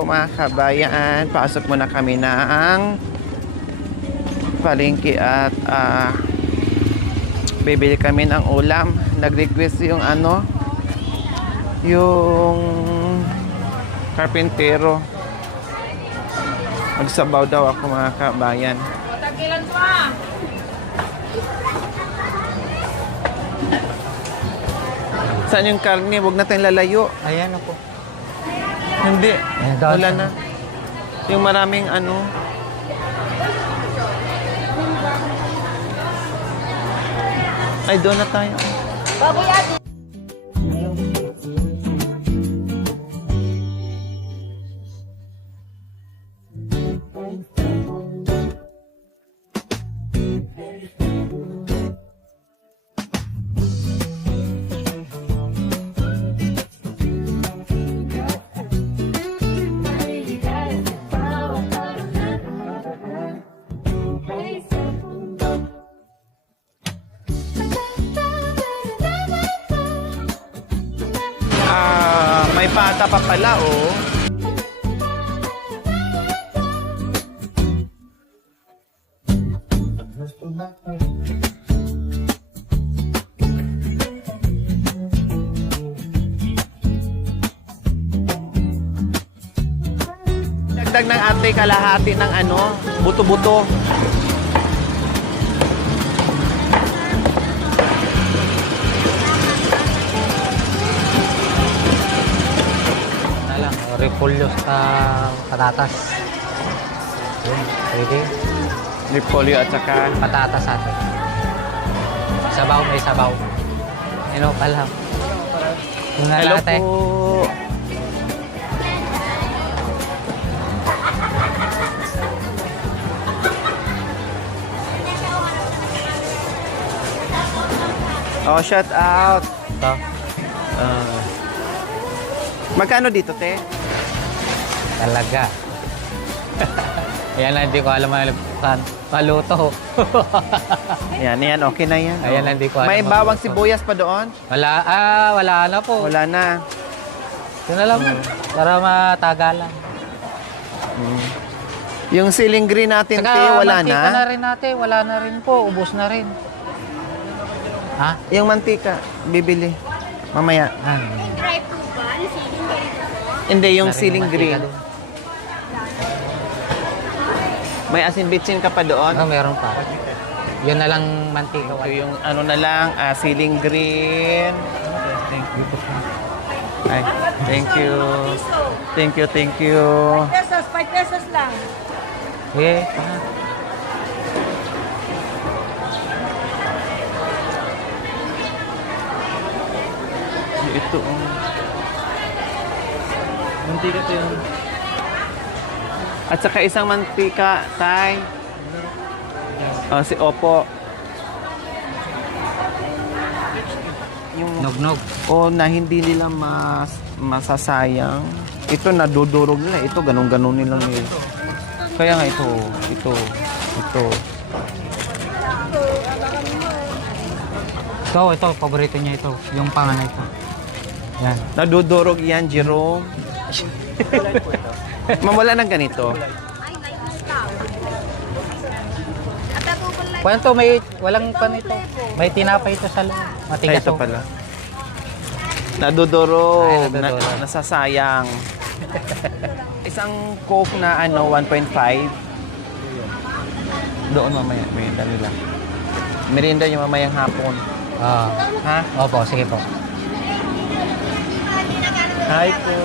ako mga kabayan. Pasok muna kami ng palengke at bibili kami ng ulam. Nag-request yung yung karpintero. Magsabaw daw ako mga kabayan. Saan yung karne? Huwag natin lalayo. Ayan ako. Hindi. Ayan, Wala na. Yung maraming Ay, doon na tayo. Baboy ate. May pata pa pala, oh. Dagdag ng ate kalahati ng buto-buto. Repolyo sa patatas. Yun, pwede. Repolyo at saka Patatas atin. Sabaw, may sabaw. Ano pala? Yung hello ate. po. Oh, shout out. Ito. Magkano dito, te? Talaga. Ayan lang, hindi ko alam paluto. Yan, okay na yan. Ayan lang, hindi ko alam. May bawang sibuyas pa doon? Wala, wala na po. Wala na. Ito na lang, para matagalan. Yung ceiling green natin, te, wala mantika na? na rin natin, wala na rin po, ubos na rin. Ha? Yung mantika, bibili. Mamaya. Dry fruit ba? Siling ganito. Hindi, yung Na rin ceiling mantika green. doon. May asin bitsin ka pa doon? Meron pa. Yun na lang mantika. Ito yung na lang, ceiling green. Thank you. Ay, thank you. Thank you, thank you. 5 pesos lang. Okay. Ito, mantika to yun. At saka isang mantika, tay. Si Opo. Yung Nog-nog. na hindi nila masasayang. Ito nadudurog nila. Ito ganun-ganun nilang nila. Kaya nga ito. Ito, paborito niya ito. Yung panganay ito. Yan. Nadudurog yan, Jerome. Mawala ng ganito. Ay, nainis ka. At natubol lang. Walang to, walang pan ito. May tinapay ito sa loob. Ay, Matigas ito oh. pala. Nadudurog. Ay, nadudurog. Nasasayang. Isang Coke na 1.5. Doon mamaya. May dali lang. Merienda yung mamayang hapon. Ha? Opo, sige po. Hi po.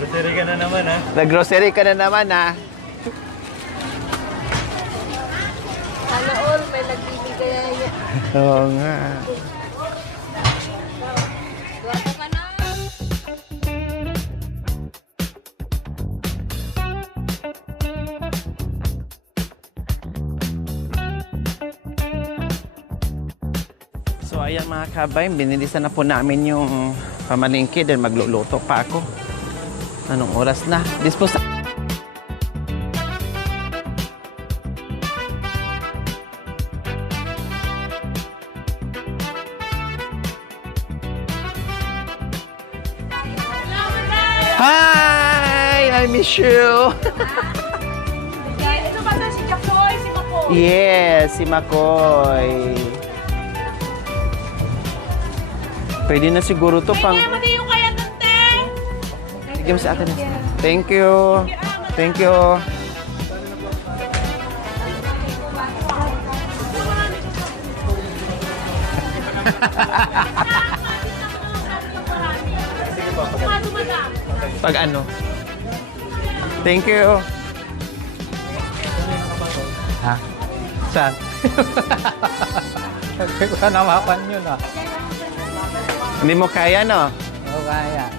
Grocery ka na naman, ha? Nag-grocery ka na naman, ha? Sana all, may nagbibigay niya. Oo nga. Duwata ka na. So ayan mga kabay, binilisan na po namin yung pamalingki dahil magluluto pa ako. Anong oras na? Dispose miss you. Ito ba na si Jacoy? Si Makoy? Yes, si Makoy. Pwede na siguro to pang... Mati yung kaya tanteng! Sige mo sa akin. Thank you. Thank you. Pag ano? Thank you. Ha? Saan? Hindi ko na mapan yun ah. Hindi mo kaya, no? Oo, kaya.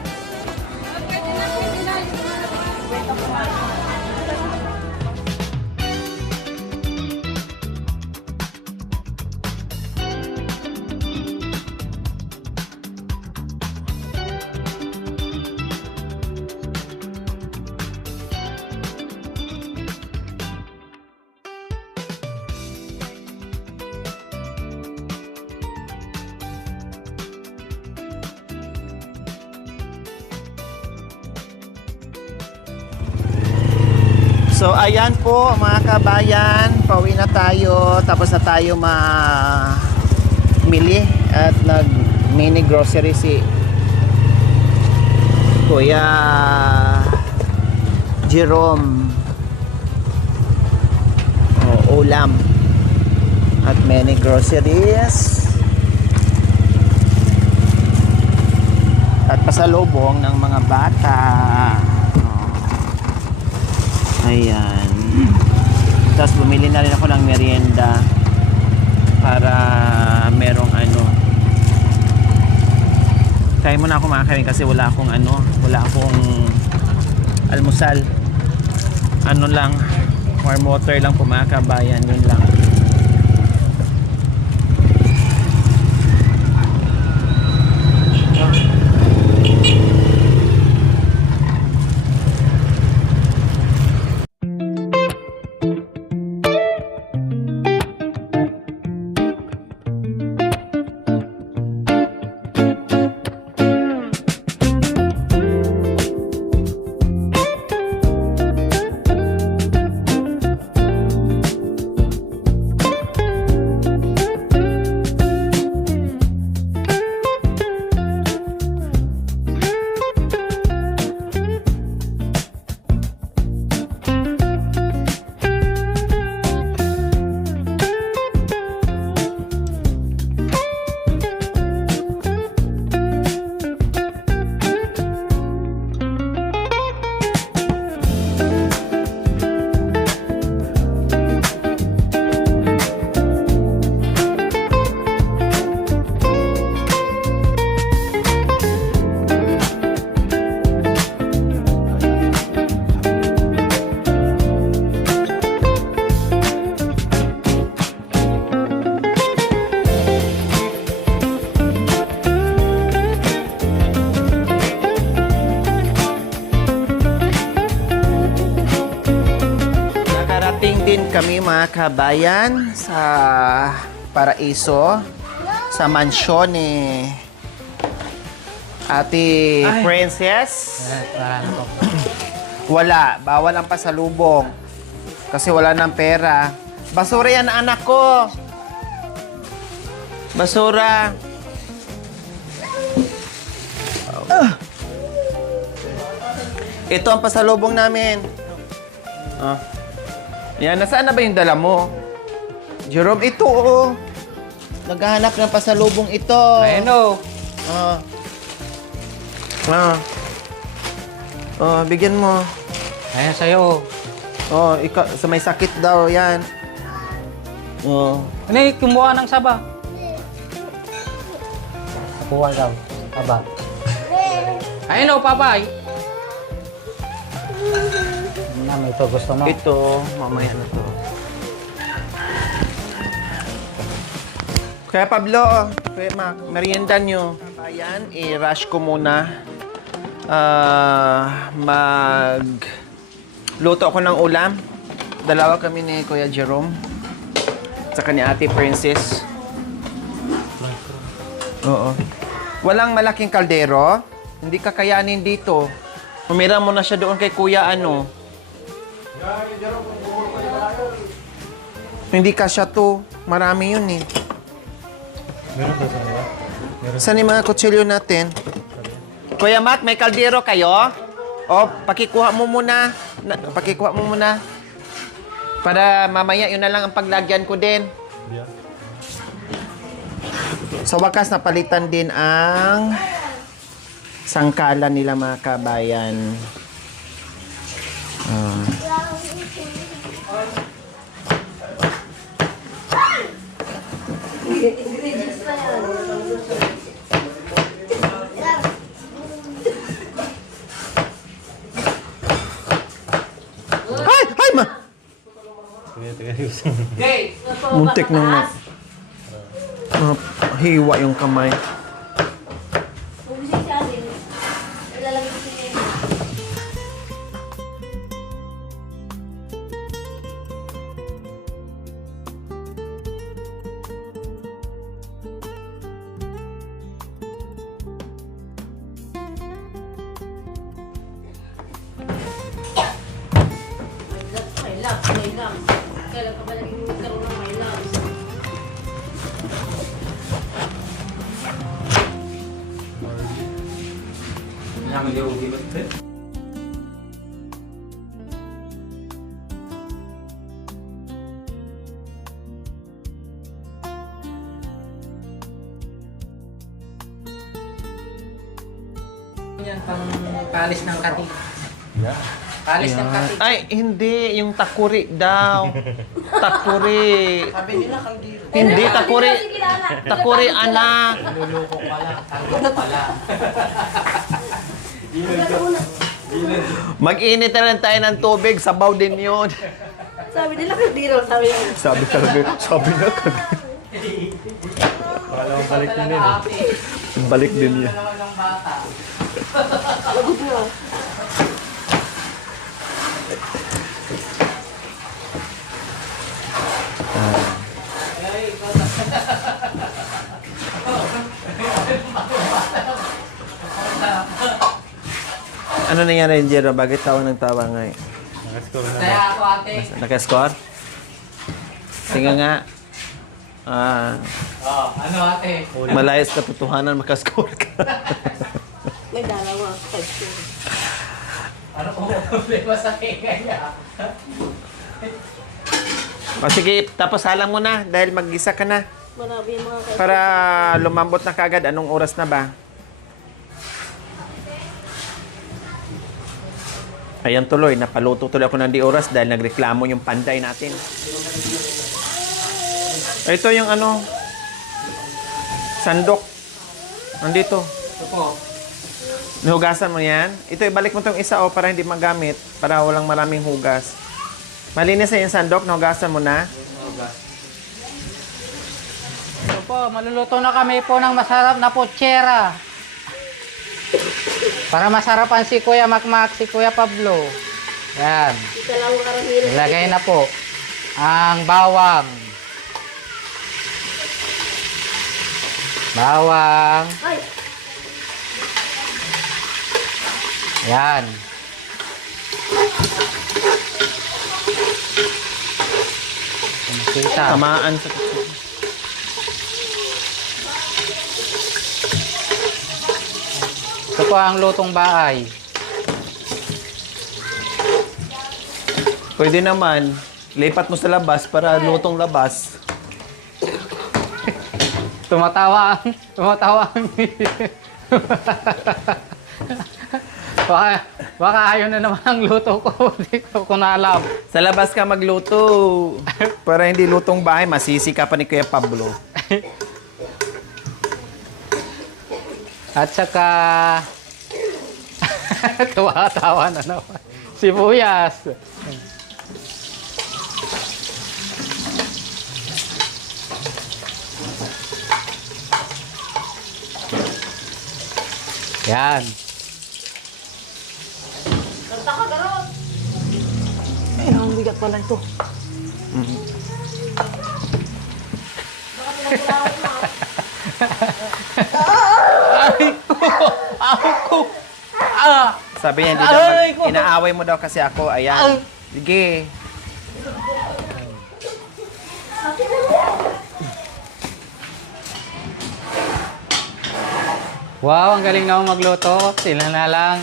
So ayan po mga kabayan, pauwi na tayo, tapos na tayo mili at nag mini grocery si Kuya Jerome. Ulam at many groceries at pasalubong ng mga bata. Ayan. Tapos bumili na rin ako ng merienda para merong ano. Kaya muna ako makakain kasi wala akong almusal. Ano lang, warm water lang po mga kabayan, yun lang. Din kami mga kabayan sa Paraiso, sa mansyon ni Ate Princess. Para na po. Bawal ang pasalubong kasi wala ng pera. Basura yan anak ko. Basura. Ito ang pasalubong namin. Yan, nasaan na ba yung dala mo? Jerome, ito oh. Naghahanap ng pasalubong ito. Ayun o. Bigyan mo. Ayan sa'yo. Ikaw, sa may sakit daw, yan. Ano yung kumuha ng saba? Kuha daw. Saba. Ayun o, papay. Naman ito, gusto mo? Ito, mamaya na to. Kaya Pablo, Kuya Mac, merienda nyo. Ayan, i-rush ko muna. Luto ako ng ulam. Dalawa kami ni Kuya Jerome. Saka ni Ate Princess. Oo. Walang malaking kaldero. Hindi kakayanin dito. Umira mo na siya doon kay Kuya ano. Hindi kasya to. Marami yun eh. Meron ba sa kanila? Saan yung mga kutsilyo natin? Kuya Mac, may kaldero kayo? O, pakikuha mo muna. Pakikuha mo muna. Para mamaya yun na lang ang paglagyan ko din. Yeah. Sa wakas, napalitan din ang sangkalan nila mga kabayan. Ay! Ay, ma! Muntik nang hiwa yung kamay. Bubusik siya din. Ilalagay ko siya yun. Kailan ka ba naging magkaroon ng my love? Yan, pang palis ng kati. Yeah. Palis ng kati. Ay, hindi. Yung takuri daw. Takuri. Sabi nila kaldero. Hindi, takuri. Takuri, anak. Luloko pala. Kaldero pala. Mag-init na lang tayo ng tubig. Sabaw din yun. Sabi nila kaldero, sabi nila. Sabi talaga. Sabi na. Akala ko balik yun din. Balik din yan. Dalawa ng bata. Lagot mo. Ano nangyari, Jero? Bakit tawa ng tawa nga eh? Nakascore na Kaya ba? ako ate. Nakascore? Sige nga. Ah, Oh, ano ate? malayas katotohanan, makascore ka. May dalawa. Ano kung problema sa kanya? O sige, tapos halang mo na dahil mag-isa ka na. Marami yung mga kaibigan. Para lumambot na kagad. Anong oras na ba? Ayan tuloy, napaluto tuloy ako ng di oras dahil nagreklamo yung panday natin. Ito yung ano, sandok. Nandito. Ito po. Nahugasan mo yan. Ito, ibalik mo itong isa para hindi magamit. Para walang maraming hugas. Malinis na yung sandok, nahugasan mo na. Ito po, maluluto na kami po ng masarap na potsera. Para masarapan si Kuya Makmak, si Kuya Pablo. Yan. Isa lang ang karamihan. Ilagay na po ang bawang. Bawang. Ay! Yan. Kita. Tamaan sa... Ito po ang lutong bahay. Pwede naman, lipat mo sa labas para lutong labas. Tumatawa ang... baka ayaw na naman ang luto ko. Hindi ko na alam. Sa labas ka magluto. Para hindi lutong bahay, masisi ka pa ni Kuya Pablo. At saka... Tuwa-tawa na naman. Sibuyas. Yan. Kanta ka, garot! Ay, ang bigat pala ito. Baka pinagkakawit mo, ha? Ay ko! Ako ko! Ah! Sabi niya, hindi daw inaaway mo daw kasi ako. Ayan. Sige. Wow, ang galing naman magluto. Sila na lang.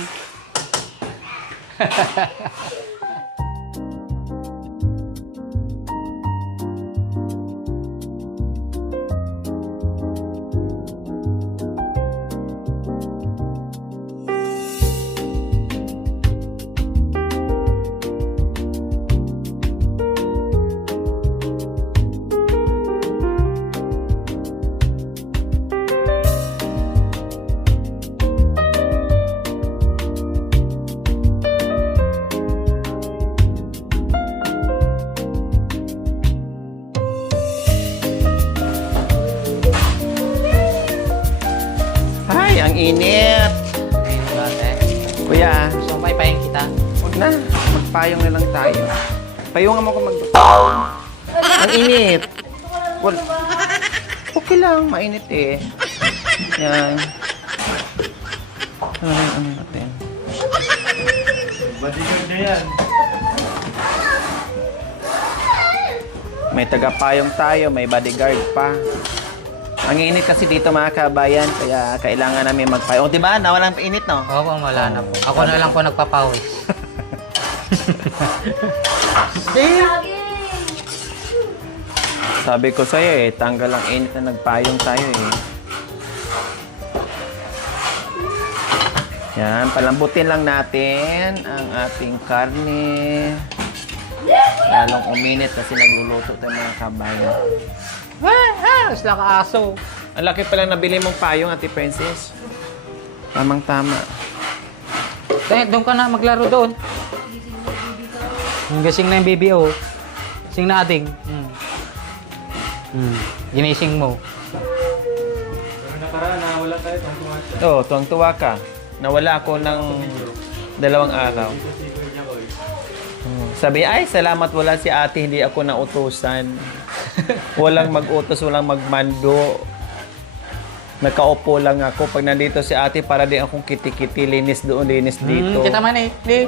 Ay, ang init. Kuya, Gusto mo pa ipahin kita? huwag na. Magpayong na lang tayo. Payungan mo ko mag... Ang init. Well, okay lang. Mainit eh. Yan. Ano natin? Bodyguard na yan. May tagapayong tayo, may bodyguard pa. Ang init kasi dito mga kabayan, kaya kailangan namin magpayong. O diba, nawalang init no? Oo, wala na po. Ako na lang po nagpapawis. Sabi ko sa'yo eh, tanggal ang init na nagpayong tayo eh. Yan, palambutin lang natin ang ating karne. Lalong uminit kasi nagluluto tayo mga kabayan. Isla ka aso. Ang laki pala nabili mong payong, Ate Princess. Tamang-tama. Doon ka na maglaro doon. Gising na yung baby, oh. Gising na ading. Ginising mo. Pero nakaraan, wala tayo. Tungtumatsa. Oo, tuwang-tuwa ka. Nawala ako ng 2 araw. Sabi, ay, salamat wala si ate, hindi ako nautusan. Walang mag-utos, walang magmando. Nakaupo lang ako. Pag nandito si ate, para din akong kiti-kiti, linis doon, linis dito. Kita man eh. Di.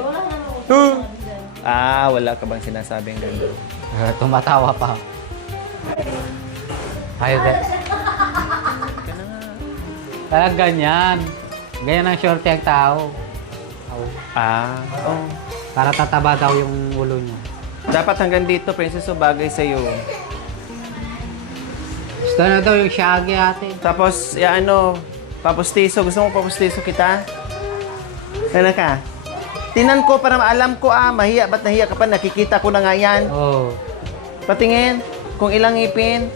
Ah, wala ka bang sinasabing gano'n? Tumatawa pa. Ayaw din. Talagang ganyan. Ganyan ang shorty ang tao. Ah, oh. Para tataba daw yung ulo niya. Dapat hanggang dito, Princess, so bagay sa'yo. Gusto na daw yung shaggy ate. Tapos, ya ano, papustiso. Gusto mo papustiso kita? Ano ka? Tinan ko para maalam ko, mahiya. Ba't nahiya ka pa? Nakikita ko na nga yan. Oo. Patingin, kung ilang ipin.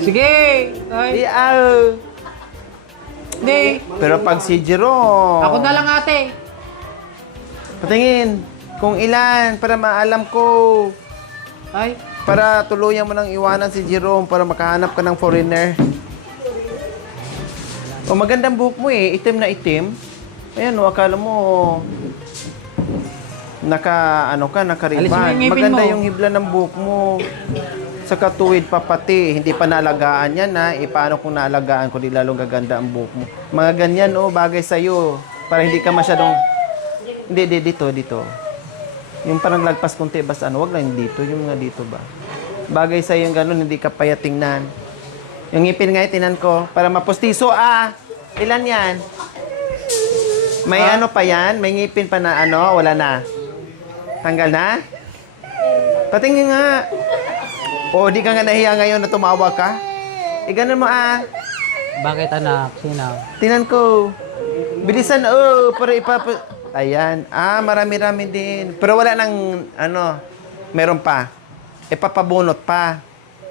Sige! Ay, hindi. Pero pag si Jerome... Ako na lang ate. Patingin, kung ilan, para maalam ko. Ay, Para tuluyan mo nang iwanan si Jerome para makahanap ka ng foreigner. O magandang buhok mo eh, itim na itim. Ayan o, akala mo Alisin mo naka-ribbon. yung ngipin Maganda mo. yung hibla ng buhok mo. Sa katuwid pa pati, hindi pa nalagaan yan ha. Paano kung naalagaan ko, di lalong gaganda ang buhok mo. Mga ganyan bagay sa'yo. Para hindi ka masyadong... Hindi, dito. Yung parang lagpas konti, basta wag lang dito, yung mga dito ba. Bagay sa'yo yung ganun, hindi ka paya tingnan. Yung ngipin nga, tinan ko, para mapustiso, ilan yan? May ano pa yan? May ngipin pa na wala na? Tanggal na? Patingin nga. O, di ka nga nahiya ngayon na tumawa ka? Ganun mo, bakit anak? Sino? Tinan ko. Bilisan, para Ayan. Marami-rami din. Pero wala nang, meron pa. Papabunot pa.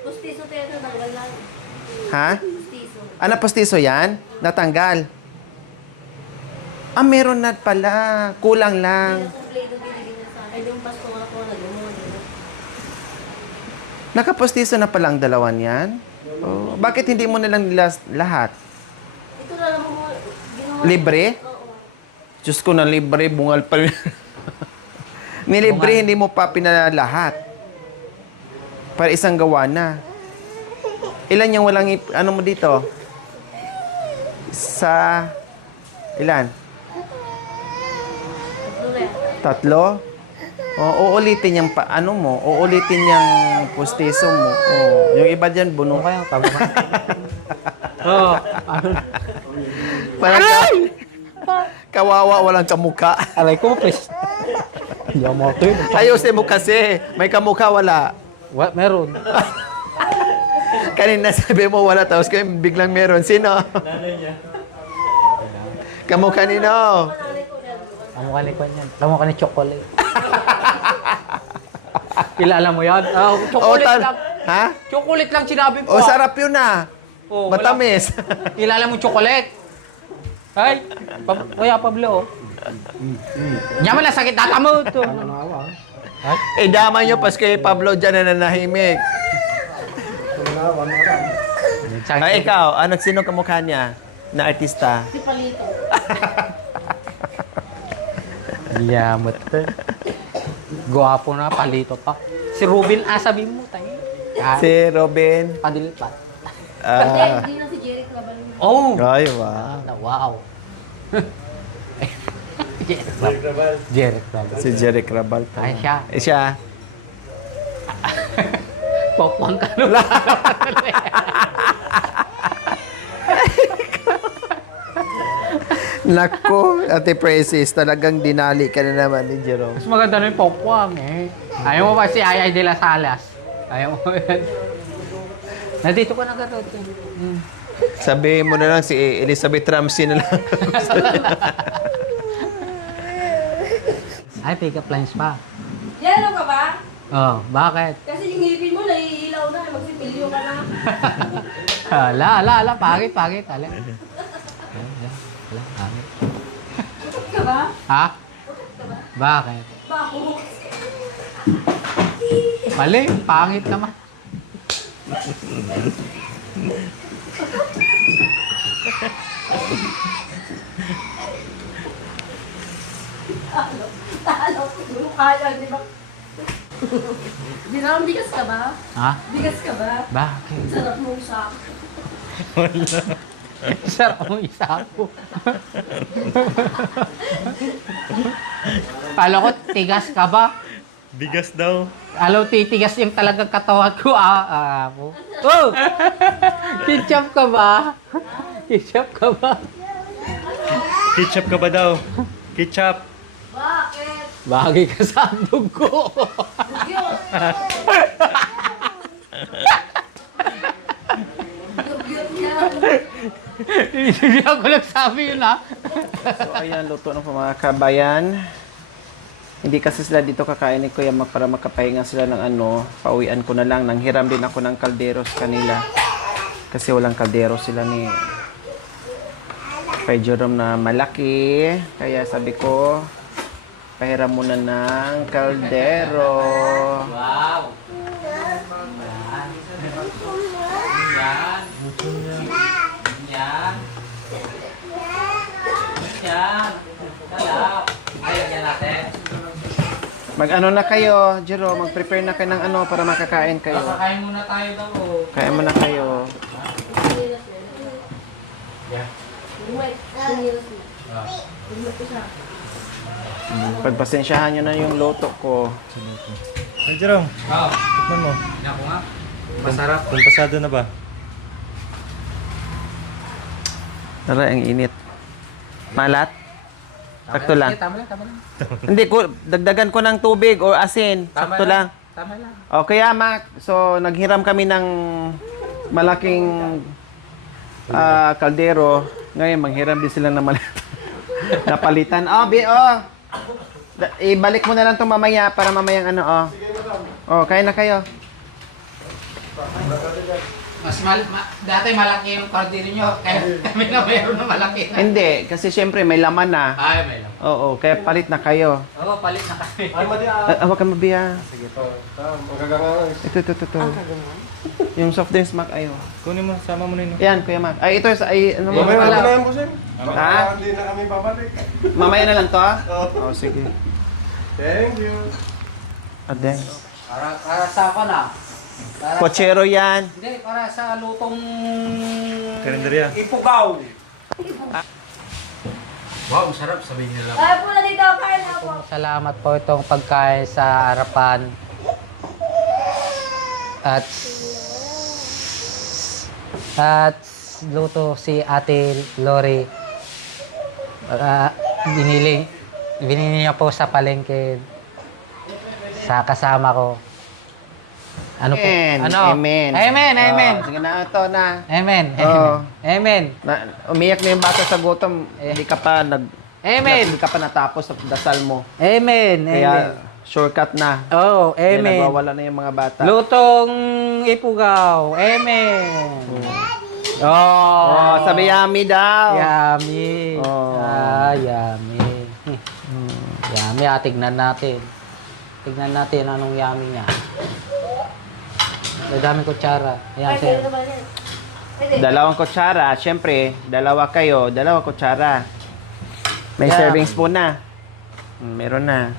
Pustiso tayo ito, tanggal lang. Ha? Pustiso. Postiso yan? Natanggal. Meron na pala. Kulang lang. Kompleto binigyan sa akin. Yung Pasko nga po, nag-umon. Nakapostiso na palang dalawan yan? Oh, bakit hindi mo nalang lahat? Ito na lang mo, ginawa. Libre? Oo. Diyos ko na libre, bungal pa rin. Nilibre, hindi mo pa pinalahat. Para isang gawa na. Ilan yung walang mo dito? Ilan? Tatlo? O, uulitin yung ano mo, uulitin yung pustiso mo. O, yung iba dyan, Ano bunong. kaya? Tama ba? Oo. Ano? Parang kawawa, walang kamukha. Alay ko, please. Hindi ako matuloy. Ayusin mo kasi, may kamukha, wala. What? Meron. Kanina sabi mo wala, tapos kayo biglang meron. Sino? Nanay niya. Kamukha nino. Kamukha ni Kwan yan. Kamukha ni Chocolate. Kilala mo yan? Chocolate tal- lang. Ha? Chocolate lang sinabi ko. O, sarap yun ah. Oh, Matamis. Kilala mo chocolate? Ay, Kuya Pablo. Yaman lang sakit data mo. Ito. Eh, dama nyo, pas kay Pablo dyan na nanahimik. Ay, ikaw, sino kamukha niya na artista? Si Palito. Yamot. Guwapo na, palito pa. Si Ruben sabi mo, tayo. Si Robin. Padilpat. Hindi na si Jeric laban mo. Oh! Ay, wow. Wow. Jeric Rabal. Si Jeric Rabal. Ay, siya. Eh, siya. Pokpong ka nung Nako, Ate Precious, talagang dinali ka na naman ni Jerome. Mas maganda na yung pokpong eh. Ayaw mo ba si Ayay de las Alas? Ayaw mo yan. Nandito ka na gano'n. Sabihin mo na lang si Elizabeth Ramsey na lang. Ay, pick-up lines pa. Yan ka ba? Oh, bakit? Kasi yung ngipin mo naiilaw na. Magsipilyo ka na. Ala, pangit. Ala, pangit. Bakit ka ba? Ha? Bakit? Bakit? Mali, pangit naman. Talo. Kaya, di ba? Dinang bigas ka ba? Ha? Bigas ka ba? Bakit? Sarap mo sa Sarap mo isa ko. Kala ko, tigas ka ba? Bigas daw. Alam, titigas yung talagang katawan ko. Ako. Oh! Ketchup ka ba? Ketchup ka ba? Ketchup ka ba daw? Ketchup. Bakit? Bagay ka sa andog ko. Dugyot. Dugyot yan. Hindi ako nagsabi yun, ha? So, ayan, luto ng mga kabayan. Hindi kasi sila dito kakain ni Kuya Mac para makapahinga sila ng pauwian ko na lang. Nanghiram din ako ng kaldero sa kanila. Kasi walang kaldero sila ni kay Jerome na malaki. Kaya sabi ko, pahiram muna ng kaldero. Wow! Yan. Kalap. Ayan natin. Mag-ano na kayo, Jerome, mag-prepare na kayo ng para makakain kayo. Kakain muna tayo daw. Kain muna kayo. Wait, sinilas mo. Dugyot ko siya. Pagpasensyahan nyo na yung luto ko. Ay, Jerome. Oo. Tikman mo. Ako nga. Masarap. Pampasado na ba? Tara, ang init. Malat? Sakto lang. Tama lang. Hindi ko, dagdagan ko ng tubig o asin. Sakto lang. Tama lang. O kaya Mac, so naghiram kami ng malaking kaldero. Ngayon, manghiram din sila ng napalitan. Ibalik mo na lang to mamaya para mamayang kain na kayo. Dati malaki yung kardino nyo, kaya kami na mayroon na malaki na. Hindi, kasi syempre may laman na. Ay, may lang. Oo, kaya palit na kayo. Oo, palit na kami. Huwag ka mabiya. Sige. Ito. Yung soft drinks, Mac, ayo. Kunin mo, sama mo na yun. Yan, Kuya Mac. Ay, ito, ano mo? Mamaya na lang, bossing. Ha? Hindi na kami babalik. Mamaya na lang to, ha? Oo, sige. Thank you. Adeng. Para sa ako na. Pochero yan. Hindi, para sa lutong... Karinderya. Ipugaw. Wow, sarap sabihin nila. Kaya po na dito, kain na pong salamat po itong pagkain sa harapan. At luto si Ate Lori. Binili niya po sa palengke sa kasama ko. Ano po? Amen. Ano? Amen. Amen. Amen. Sige na, ito na. Amen. Oo. Amen. Umiyak na yung bata sa gutom. Hindi ka pa Amen. Hindi ka pa natapos sa dasal mo. Amen. Amen. Kaya shortcut na. Oh, Kaya amen. nagwawala na yung mga bata. Lutong ipugaw. Amen. Oh, sabi yummy daw. Yummy. Oh. Yummy. Yummy. Tignan natin. Tignan natin anong yummy niya. May daming kutsara. Ayan, sir. Dalawang kutsara. Siyempre, dalawa kayo. Dalawang kutsara. May Yeah. serving spoon na. Meron na.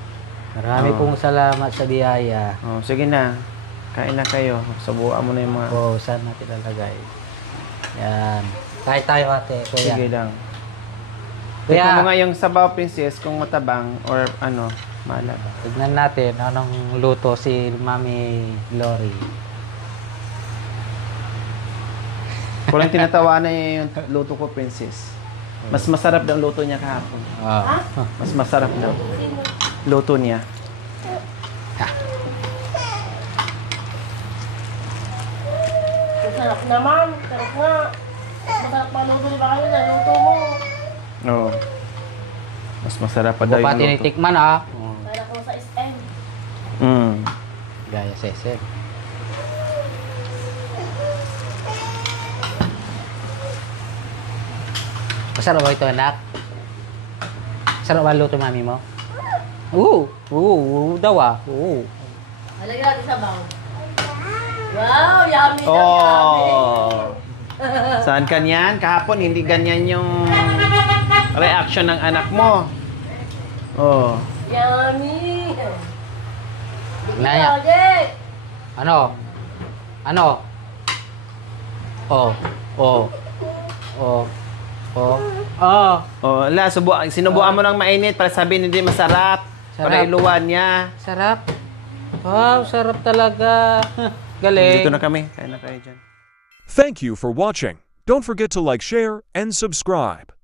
Marami pong salamat sa biyaya. Oh, sige na. Kain na kayo. Subukan mo na yung mga... Oh, saan natin lalagay? Yan. Kahit tayo ate, kuya. Sige lang. Kuya. Tignan mo nga yung sabaw, princess, kung matabang or ano, malab. Tignan natin anong luto si Mami Lori. Kung tinatawanan niya yung luto ko, princess. Mas masarap daw ang luto niya kahapon. Mas masarap daw. Luto niya. Sarap naman. Sarap nga. Masarap maluto di ba kayo na luto mo? Oo. Mas masarap pa daw Pa yung luto. tinitikman ah. Para ko sa SM. Gaya sa SM. Masarap ba ito, anak? Masarap ba luto mami mo? Oo daw ah. Oo. Halagyan natin sa baw. Wow, yummy daw, Oh. yummy. Saan kanyan? Kahapon, hindi ganyan yung reaction ng anak mo. Oh. Yummy. Naya. Project. Ano? Ano? Oh. Oh, wala, sinubukan mo ng mainit para sabihin hindi masarap. Para Sarap. iluwan niya. Sarap. Wow, sarap talaga. Galing. Dito na kami. Kaya na kayo dyan. Thank you for watching. Don't forget to like, share, and subscribe.